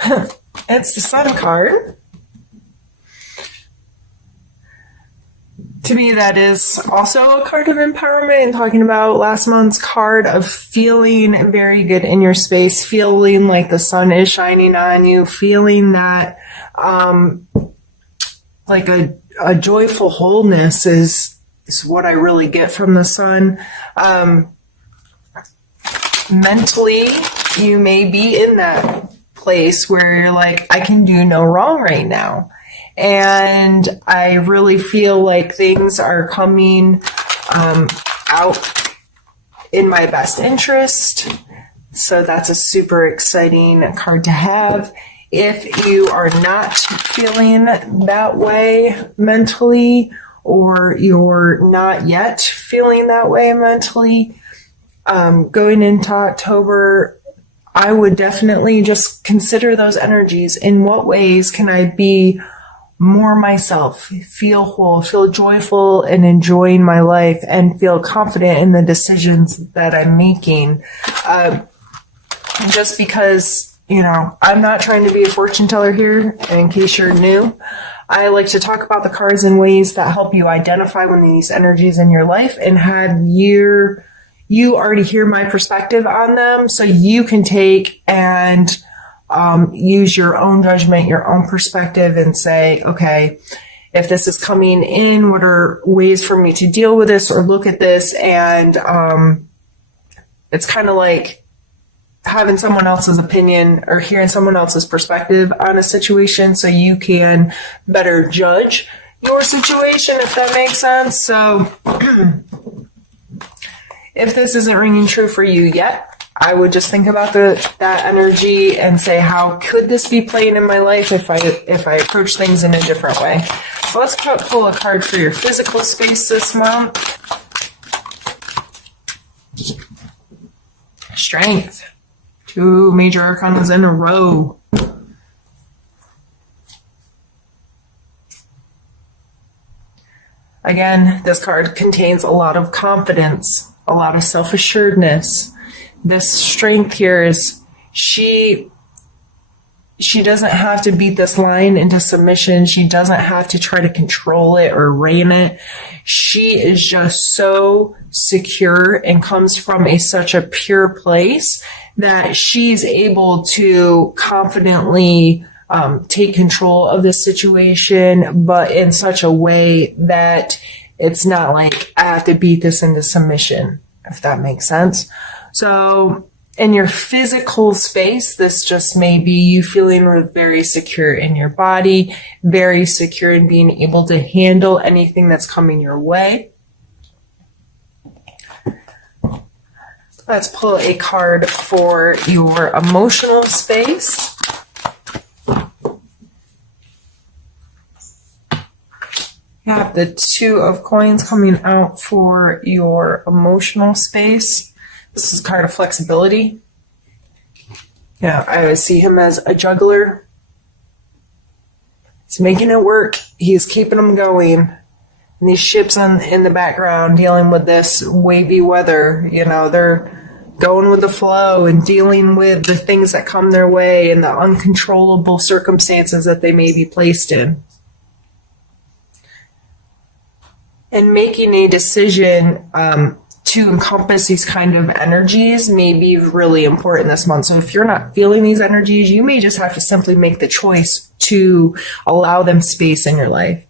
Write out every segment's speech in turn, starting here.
It's the Sun card. To me, that is also a card of empowerment, and talking about last month's card of feeling very good in your space, feeling like the sun is shining on you, feeling that like a joyful wholeness is what I really get from the sun. Mentally, you may be in that place where you're like, I can do no wrong right now. And I really feel like things are coming out in my best interest. So that's a super exciting card to have. If you are not feeling that way mentally, or you're not yet feeling that way mentally, going into October, I would definitely just consider those energies. In what ways can I be more myself, feel whole, feel joyful and enjoying my life, and feel confident in the decisions that I'm making? Just because, I'm not trying to be a fortune teller here, in case you're new. I like to talk about the cards in ways that help you identify one of these energies in your life and have you already hear my perspective on them, so you can take and use your own judgment, your own perspective, and say, okay, if this is coming in, what are ways for me to deal with this or look at this? And it's kind of like having someone else's opinion or hearing someone else's perspective on a situation, so you can better judge your situation, if that makes sense. So if this isn't ringing true for you yet, I would just think about that energy and say, how could this be playing in my life if I approach things in a different way? So let's pull a card for your physical space this month. Strength. 2 major arcanas in a row. Again, this card contains a lot of confidence, a lot of self-assuredness. This strength here is she doesn't have to beat this line into submission. She doesn't have to try to control it or rein it. She is just so secure and comes from such a pure place that she's able to confidently take control of the situation, but in such a way that it's not like I have to beat this into submission, if that makes sense. So in your physical space, this just may be you feeling very secure in your body, very secure in being able to handle anything that's coming your way. Let's pull a card for your emotional space. You have the 2 of coins coming out for your emotional space. This is a card of flexibility. Yeah, I always see him as a juggler. He's making it work. He's keeping them going. And these ships in the background dealing with this wavy weather, they're going with the flow and dealing with the things that come their way and the uncontrollable circumstances that they may be placed in. And making a decision to encompass these kind of energies may be really important this month. So if you're not feeling these energies, you may just have to simply make the choice to allow them space in your life.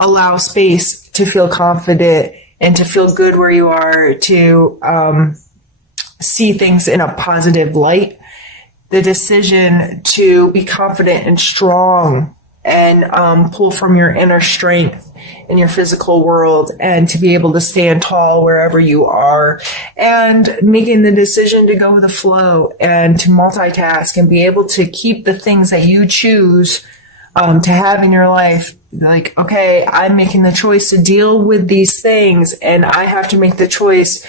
Allow space to feel confident and to feel good where you are, to see things in a positive light. The decision to be confident and strong and pull from your inner strength in your physical world, and to be able to stand tall wherever you are, and making the decision to go with the flow and to multitask and be able to keep the things that you choose to have in your life. Like, okay, I'm making the choice to deal with these things, and I have to make the choice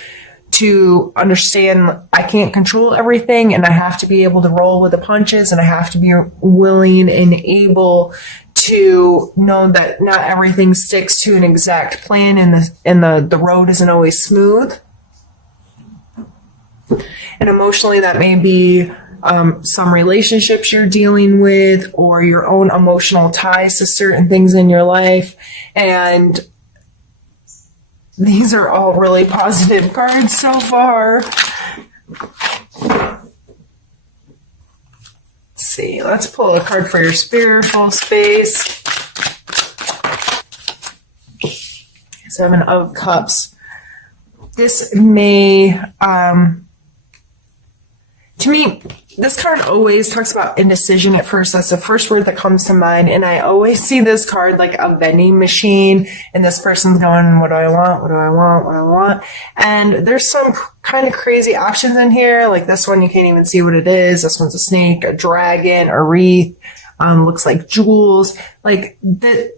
to understand I can't control everything, and I have to be able to roll with the punches, and I have to be willing and able to know that not everything sticks to an exact plan, and the road isn't always smooth. And emotionally, that may be some relationships you're dealing with, or your own emotional ties to certain things in your life. And these are all really positive cards so far. Let's see. Let's pull a card for your spiritual space. Seven of Cups. This may, to me, this card always talks about indecision at first. That's the first word that comes to mind. And I always see this card like a vending machine. And this person's going, what do I want? What do I want? What do I want? And there's some kind of crazy options in here. Like this one, you can't even see what it is. This one's a snake, a dragon, a wreath. Looks like jewels. Like the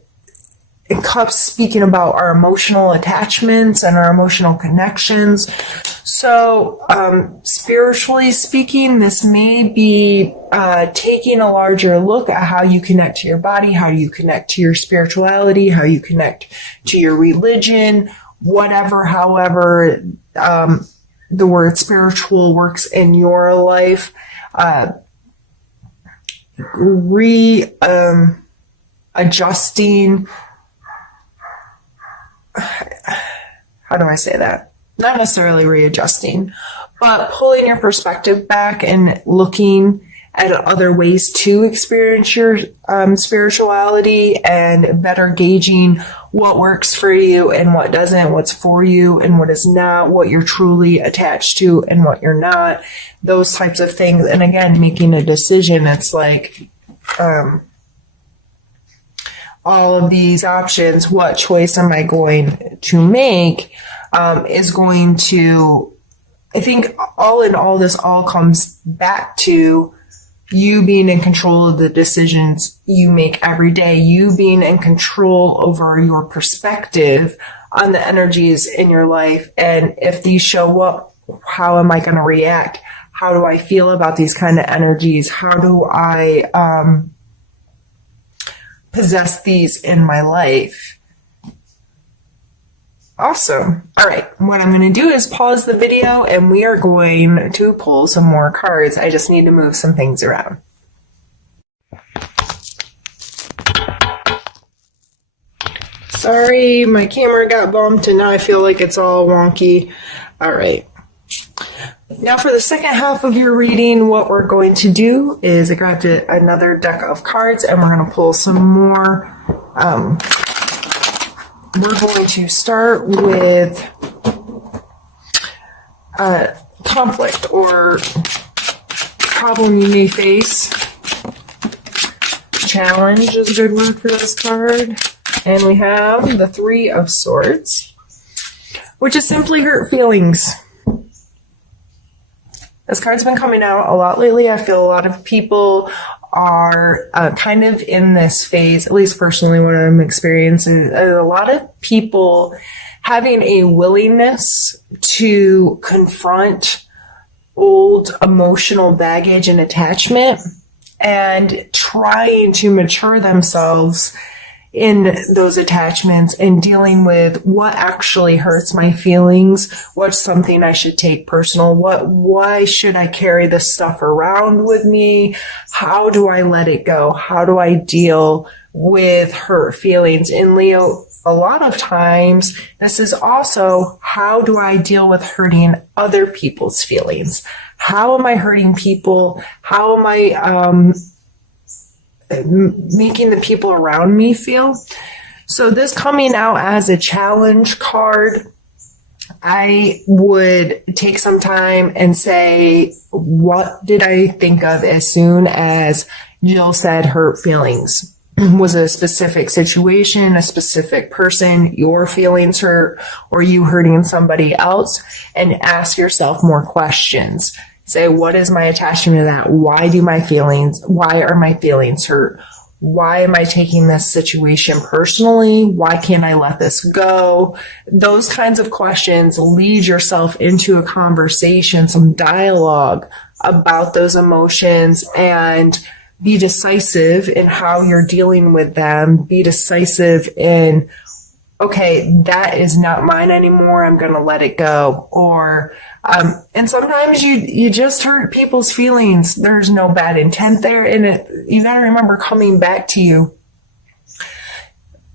Cups speaking about our emotional attachments and our emotional connections. So, spiritually speaking, this may be taking a larger look at how you connect to your body, how you connect to your spirituality, how you connect to your religion, whatever, however, the word spiritual works in your life. Adjusting. How do I say that? Not necessarily readjusting, but pulling your perspective back and looking at other ways to experience your spirituality, and better gauging what works for you and what doesn't, what's for you and what is not, what you're truly attached to and what you're not, those types of things. And again, making a decision. It's like, all of these options, what choice am I going to make, is going to, I think all in all, this all comes back to you being in control of the decisions you make every day, you being in control over your perspective on the energies in your life. And if these show up, how am I going to react? How do I feel about these kind of energies? How do I, possess these in my life? Awesome. All right. What I'm going to do is pause the video and we are going to pull some more cards. I just need to move some things around. Sorry, my camera got bumped and now I feel like it's all wonky. All right. Now for the second half of your reading, what we're going to do is I grabbed another deck of cards and we're going to pull some more. We're going to start with conflict or problem you may face. Challenge is a good word for this card. And we have the Three of Swords, which is simply hurt feelings. This card's been coming out a lot lately. I feel a lot of people are kind of in this phase, at least personally what I'm experiencing, a lot of people having a willingness to confront old emotional baggage and attachment and trying to mature themselves in those attachments and dealing with what actually hurts my feelings, what's something I should take personal, why should I carry this stuff around with me, how do I let it go, how do I deal with hurt feelings. In Leo, a lot of times, this is also how do I deal with hurting other people's feelings. How am I hurting people? How am I making the people around me feel? So this coming out as a challenge card, I would take some time and say, what did I think of as soon as Jill said hurt feelings? Was it a specific situation, a specific person, your feelings hurt, or you hurting somebody else? And ask yourself more questions. Say, what is my attachment to that? Why are my feelings hurt? Why am I taking this situation personally? Why can't I let this go? Those kinds of questions lead yourself into a conversation, some dialogue about those emotions, and be decisive in how you're dealing with them. Be decisive in okay, that is not mine anymore. I'm going to let it go. Or, and sometimes you just hurt people's feelings. There's no bad intent there. And you got to remember, coming back to you,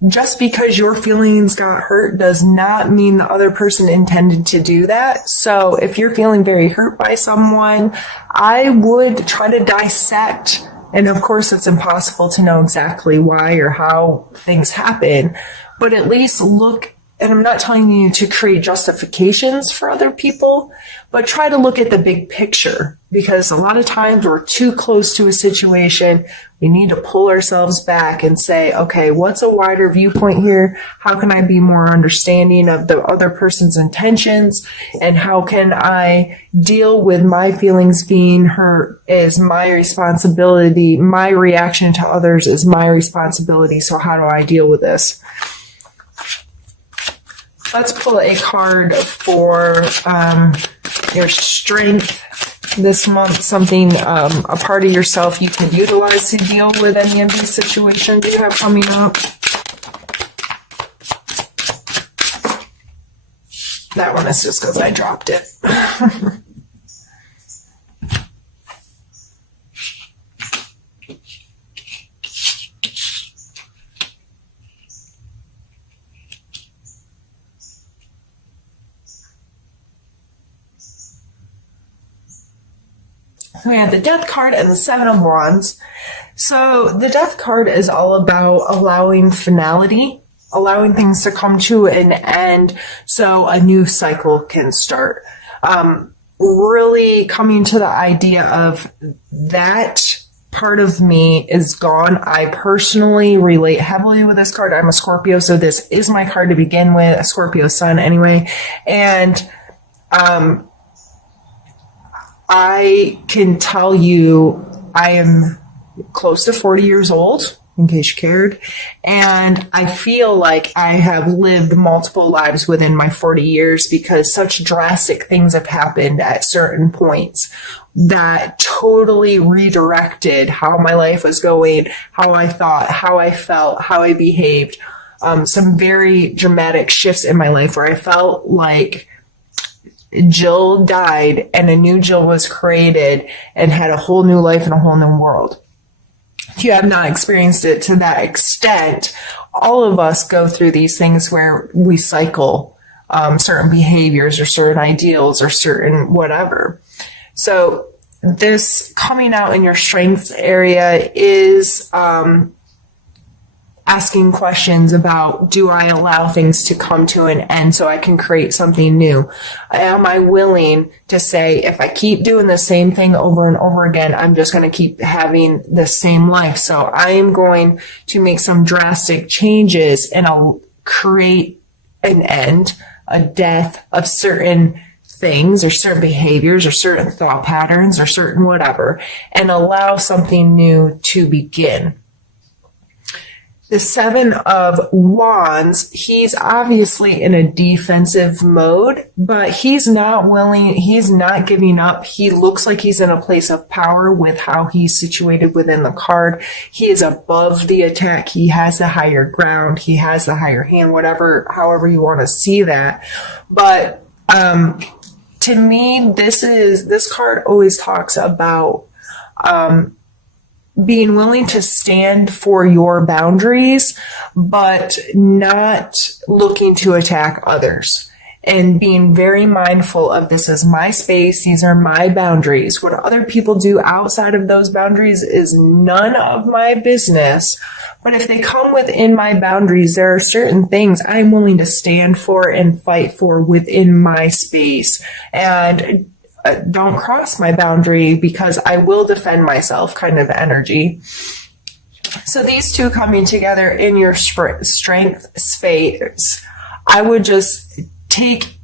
just because your feelings got hurt does not mean the other person intended to do that. So if you're feeling very hurt by someone, I would try to dissect. And of course, it's impossible to know exactly why or how things happen, but at least look. And I'm not telling you to create justifications for other people, but try to look at the big picture, because a lot of times we're too close to a situation. We need to pull ourselves back and say, okay, what's a wider viewpoint here? How can I be more understanding of the other person's intentions? And how can I deal with my feelings being hurt is my responsibility. My reaction to others is my responsibility. So how do I deal with this? Let's pull a card for your strength this month, something, a part of yourself you can utilize to deal with any of these situations you have coming up. That one is just because I dropped it. We have the Death card and the Seven of Wands. So the Death card is all about allowing finality, allowing things to come to an end so a new cycle can start. Really coming to the idea of that part of me is gone. I personally relate heavily with this card. I'm a Scorpio, so this is my card to begin with, a Scorpio sun anyway. And I can tell you I am close to 40 years old, in case you cared, and I feel like I have lived multiple lives within my 40 years because such drastic things have happened at certain points that totally redirected how my life was going, how I thought, how I felt, how I behaved. Some very dramatic shifts in my life where I felt like Jill died and a new Jill was created and had a whole new life and a whole new world. If you have not experienced it to that extent, all of us go through these things where we cycle certain behaviors or certain ideals or certain whatever. So this coming out in your strengths area is asking questions about, do I allow things to come to an end so I can create something new? Am I willing to say, if I keep doing the same thing over and over again, I'm just going to keep having the same life. So I am going to make some drastic changes and I'll create an end, a death of certain things or certain behaviors or certain thought patterns or certain whatever, and allow something new to begin. The Seven of Wands, he's obviously in a defensive mode, but he's not willing, he's not giving up. He looks like he's in a place of power with how he's situated within the card. He is above the attack. He has the higher ground. He has the higher hand, whatever, however you want to see that. But to me, this card always talks about being willing to stand for your boundaries, but not looking to attack others, and being very mindful of, this is my space, these are my boundaries. What other people do outside of those boundaries is none of my business. But if they come within my boundaries, there are certain things I'm willing to stand for and fight for within my space. And don't cross my boundary because I will defend myself kind of energy. So these two coming together in your strength space, I would just take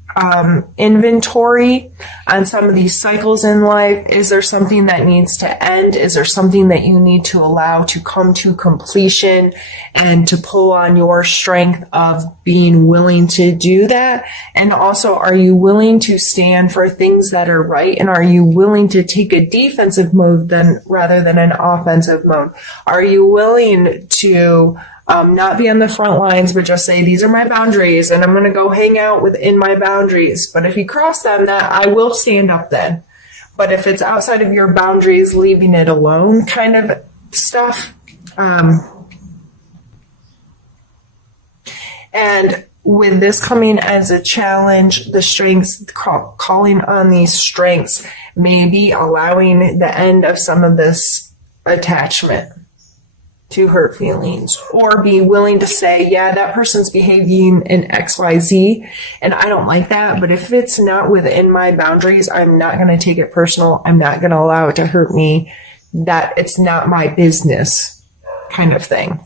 inventory on some of these cycles in life. Is there something that needs to end? Is there something that you need to allow to come to completion, and to pull on your strength of being willing to do that? And also, are you willing to stand for things that are right? And are you willing to take a defensive mode rather than an offensive mode? Are you willing to Not be on the front lines, but just say, these are my boundaries and I'm going to go hang out within my boundaries. But if you cross them, that I will stand up then. But if it's outside of your boundaries, leaving it alone kind of stuff. And with this coming as a challenge, the strengths, calling on these strengths, maybe allowing the end of some of this attachment to hurt feelings, or be willing to say, yeah, that person's behaving in XYZ and I don't like that, but if it's not within my boundaries, I'm not going to take it personal. I'm not going to allow it to hurt me. That it's not my business kind of thing.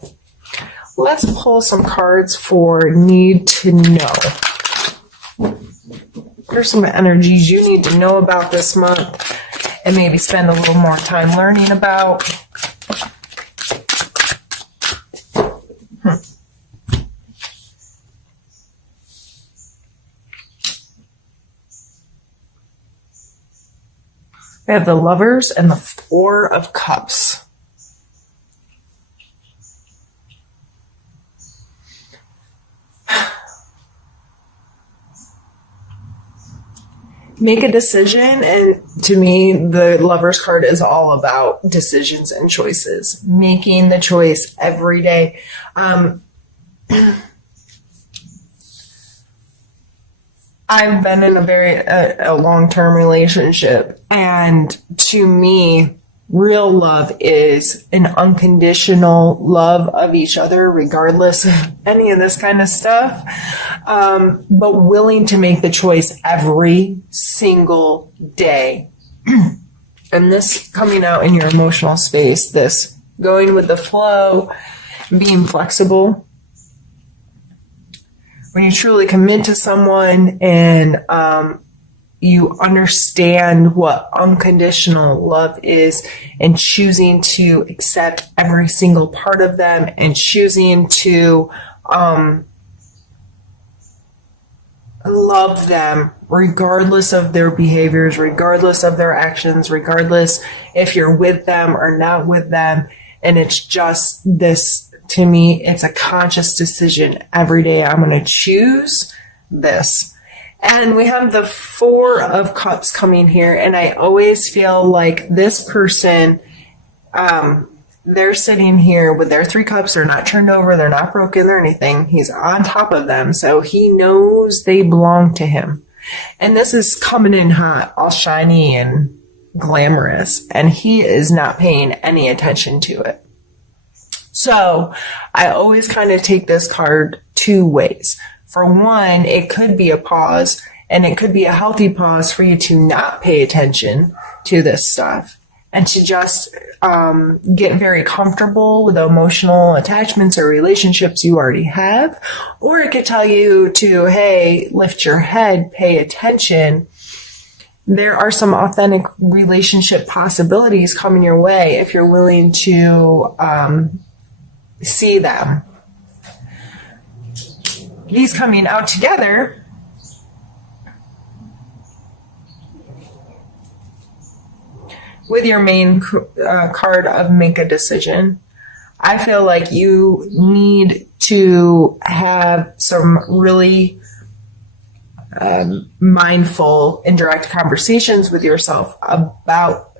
Let's pull some cards for need to know. Here's some energies you need to know about this month and maybe spend a little more time learning about. We have the Lovers and the Four of Cups. Make a decision, and to me, the Lovers card is all about decisions and choices. Making the choice every day. I've been in a long-term relationship, and to me, real love is an unconditional love of each other, regardless of any of this kind of stuff, but willing to make the choice every single day. And this coming out in your emotional space, this going with the flow, being flexible. When you truly commit to someone and you understand what unconditional love is, and choosing to accept every single part of them, and choosing to love them regardless of their behaviors, regardless of their actions, regardless if you're with them or not with them. And it's just this. To me, it's a conscious decision every day. I'm going to choose this. And we have the Four of Cups coming here. And I always feel like this person, they're sitting here with their 3 cups. They're not turned over. They're not broken or anything. He's on top of them. So he knows they belong to him. And this is coming in hot, all shiny and glamorous. And he is not paying any attention to it. So I always kind of take this card 2 ways. For one, it could be a pause, and it could be a healthy pause for you to not pay attention to this stuff and to just get very comfortable with the emotional attachments or relationships you already have. Or it could tell you to, hey, lift your head, pay attention. There are some authentic relationship possibilities coming your way if you're willing to see them. These coming out together with your main card of make a decision. I feel like you need to have some really mindful, indirect conversations with yourself about,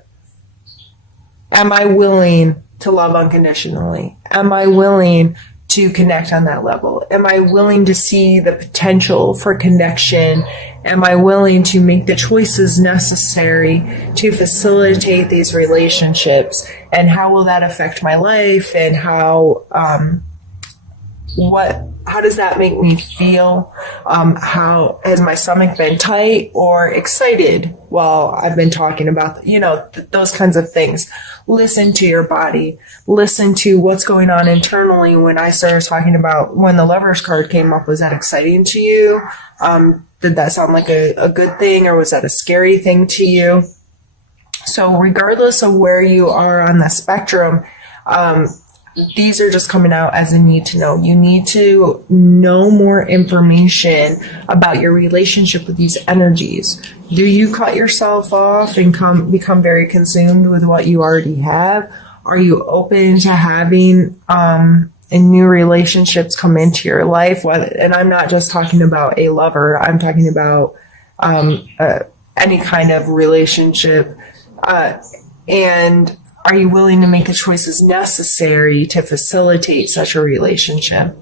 am I willing to love unconditionally? Am I willing to connect on that level? Am I willing to see the potential for connection? Am I willing to make the choices necessary to facilitate these relationships? And how will that affect my life? And how does that make me feel? How has my stomach been tight or excited while I've been talking about, those kinds of things? Listen to your body. Listen to what's going on internally. When I started talking about when the Lovers card came up, was that exciting to you? Did that sound like a good thing, or was that a scary thing to you? So regardless of where you are on the spectrum, these are just coming out as a need to know. You need to know more information about your relationship with these energies. Do you cut yourself off and become very consumed with what you already have? Are you open to having and new relationships come into your life, and I'm not just talking about a lover, I'm talking about any kind of relationship, and are you willing to make the choices necessary to facilitate such a relationship?